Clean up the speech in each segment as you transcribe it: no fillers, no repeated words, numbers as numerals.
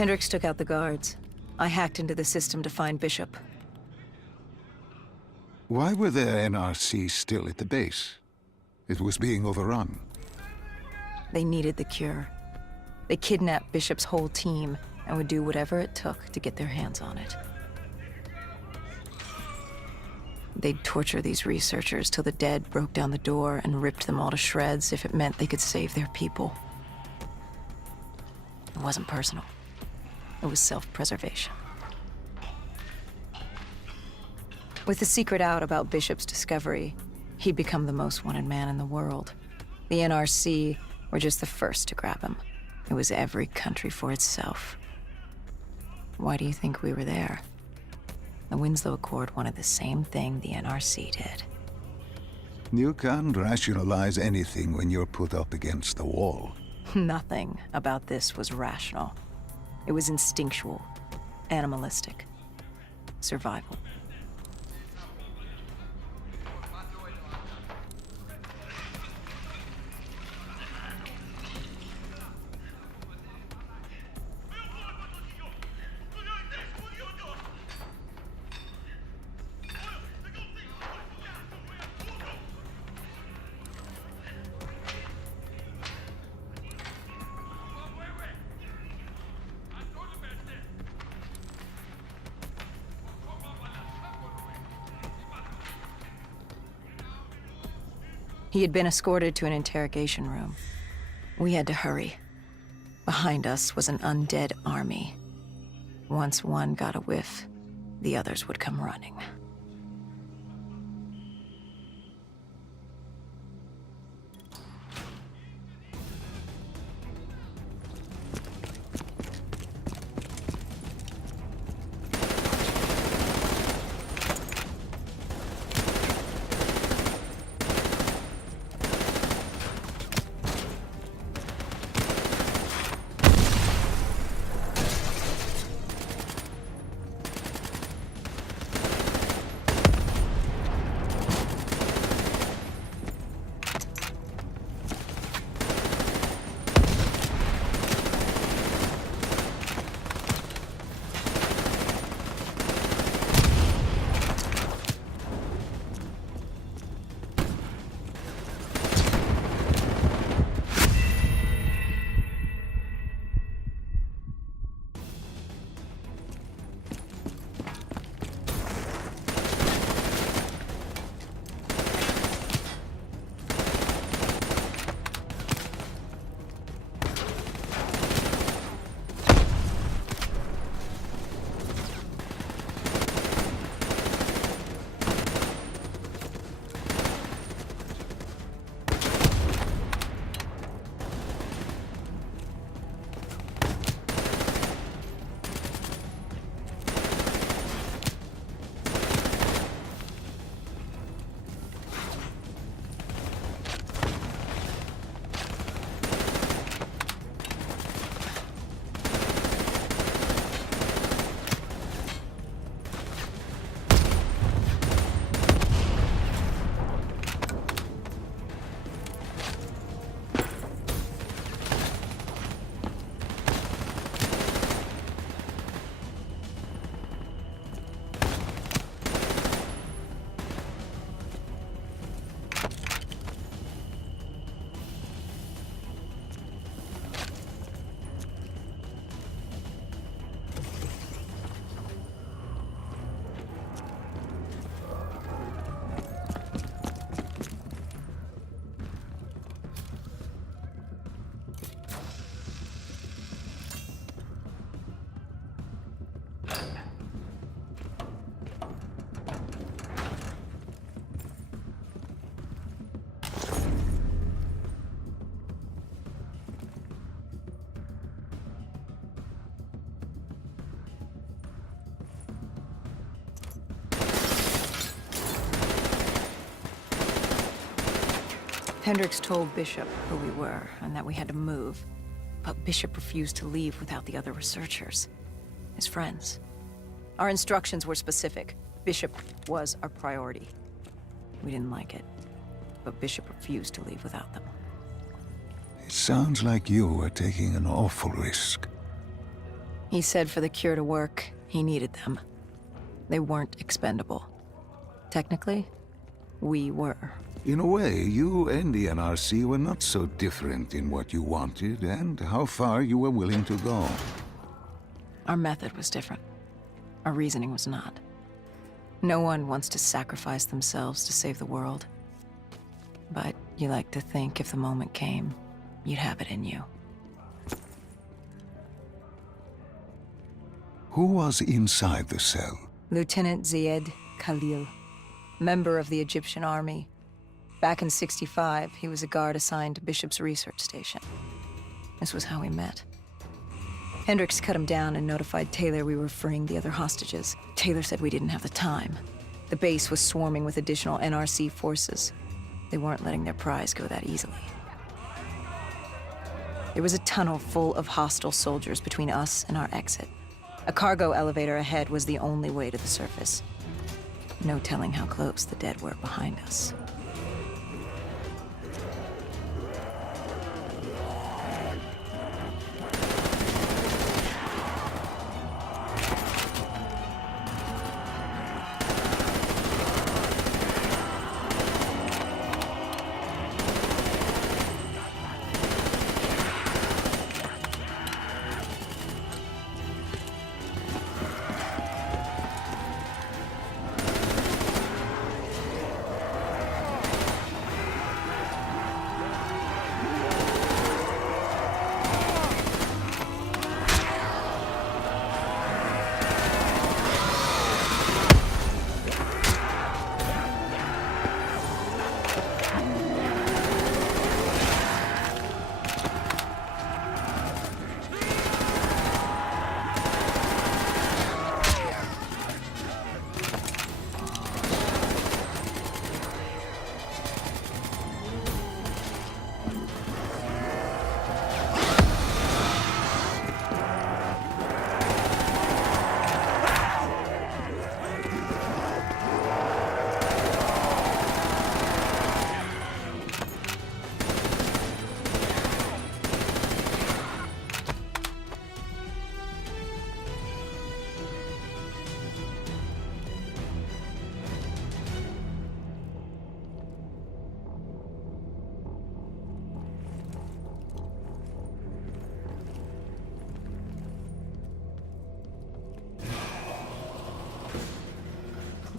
Hendricks took out the guards. I hacked into the system to find Bishop. Why were there NRC still at the base? It was being overrun. They needed the cure. They kidnapped Bishop's whole team and would do whatever it took to get their hands on it. They'd torture these researchers till the dead broke down the door and ripped them all to shreds if it meant they could save their people. It wasn't personal. It was self-preservation. With the secret out about Bishop's discovery, he'd become the most wanted man in the world. The NRC were just the first to grab him. It was every country for itself. Why do you think we were there? The Winslow Accord wanted the same thing the NRC did. You can't rationalize anything when you're put up against the wall. Nothing about this was rational. It was instinctual, animalistic, survival. He had been escorted to an interrogation room. We had to hurry. Behind us was an undead army. Once one got a whiff, the others would come running. Hendricks told Bishop who we were and that we had to move, but Bishop refused to leave without the other researchers, his friends. Our instructions were specific. Bishop was our priority. We didn't like it, but Bishop refused to leave without them. It sounds like you were taking an awful risk. He said for the cure to work, he needed them. They weren't expendable. Technically, we were. In a way, you and the NRC were not so different in what you wanted and how far you were willing to go. Our method was different. Our reasoning was not. No one wants to sacrifice themselves to save the world. But you like to think if the moment came, you'd have it in you. Who was inside the cell? Lieutenant Ziyed Khalil, member of the Egyptian army. Back in '65, he was a guard assigned to Bishop's research station. This was how we met. Hendricks cut him down and notified Taylor we were freeing the other hostages. Taylor said we didn't have the time. The base was swarming with additional NRC forces. They weren't letting their prize go that easily. There was a tunnel full of hostile soldiers between us and our exit. A cargo elevator ahead was the only way to the surface. No telling how close the dead were behind us.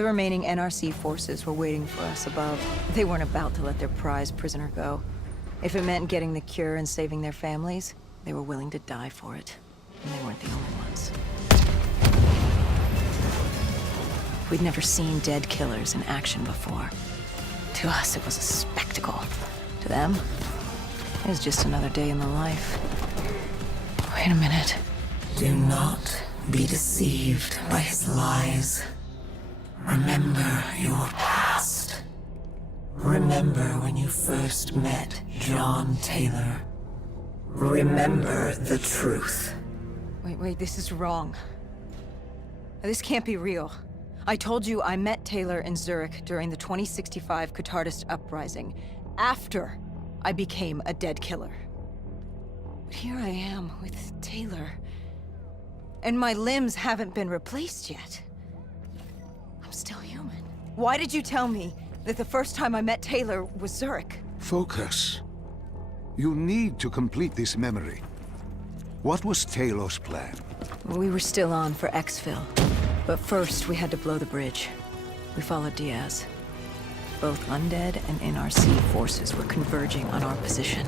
The remaining NRC forces were waiting for us above. They weren't about to let their prized prisoner go. If it meant getting the cure and saving their families, they were willing to die for it. And they weren't the only ones. We'd never seen dead killers in action before. To us, it was a spectacle. To them, it was just another day in the life. Wait a minute. Do not be deceived by his lies. Remember your past. Remember when you first met John Taylor. Remember the truth. Wait, this is wrong. This can't be real. I told you I met Taylor in Zurich during the 2065 Qatarist uprising, after I became a dead killer. But here I am with Taylor, and my limbs haven't been replaced yet. I'm still human. Why did you tell me that the first time I met Taylor was Zurich? Focus. You need to complete this memory. What was Taylor's plan? We were still on for exfil, but first we had to blow the bridge. We followed Diaz. Both undead and NRC forces were converging on our position.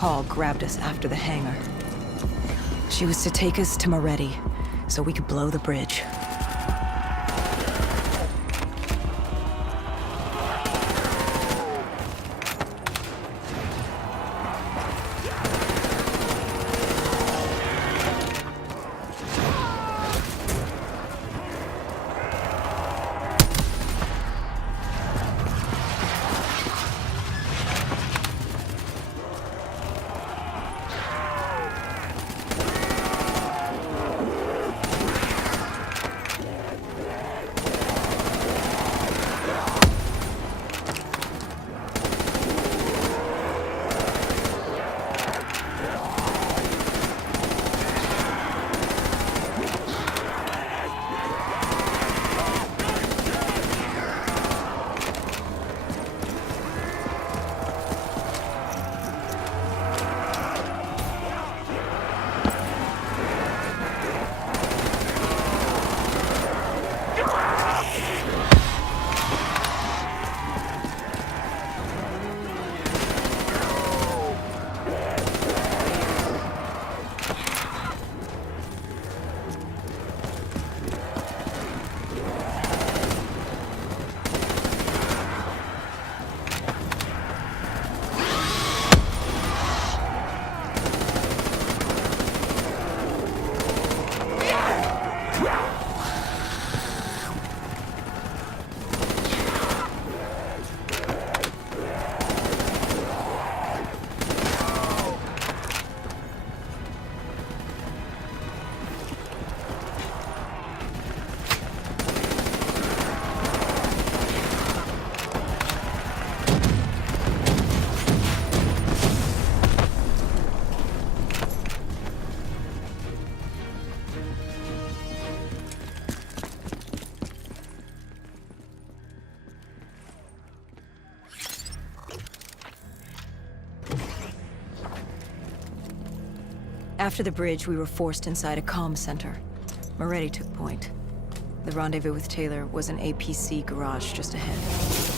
Hall grabbed us after the hangar. She was to take us to Moretti, so we could blow the bridge. After the bridge, we were forced inside a comm center. Moretti took point. The rendezvous with Taylor was an APC garage just ahead.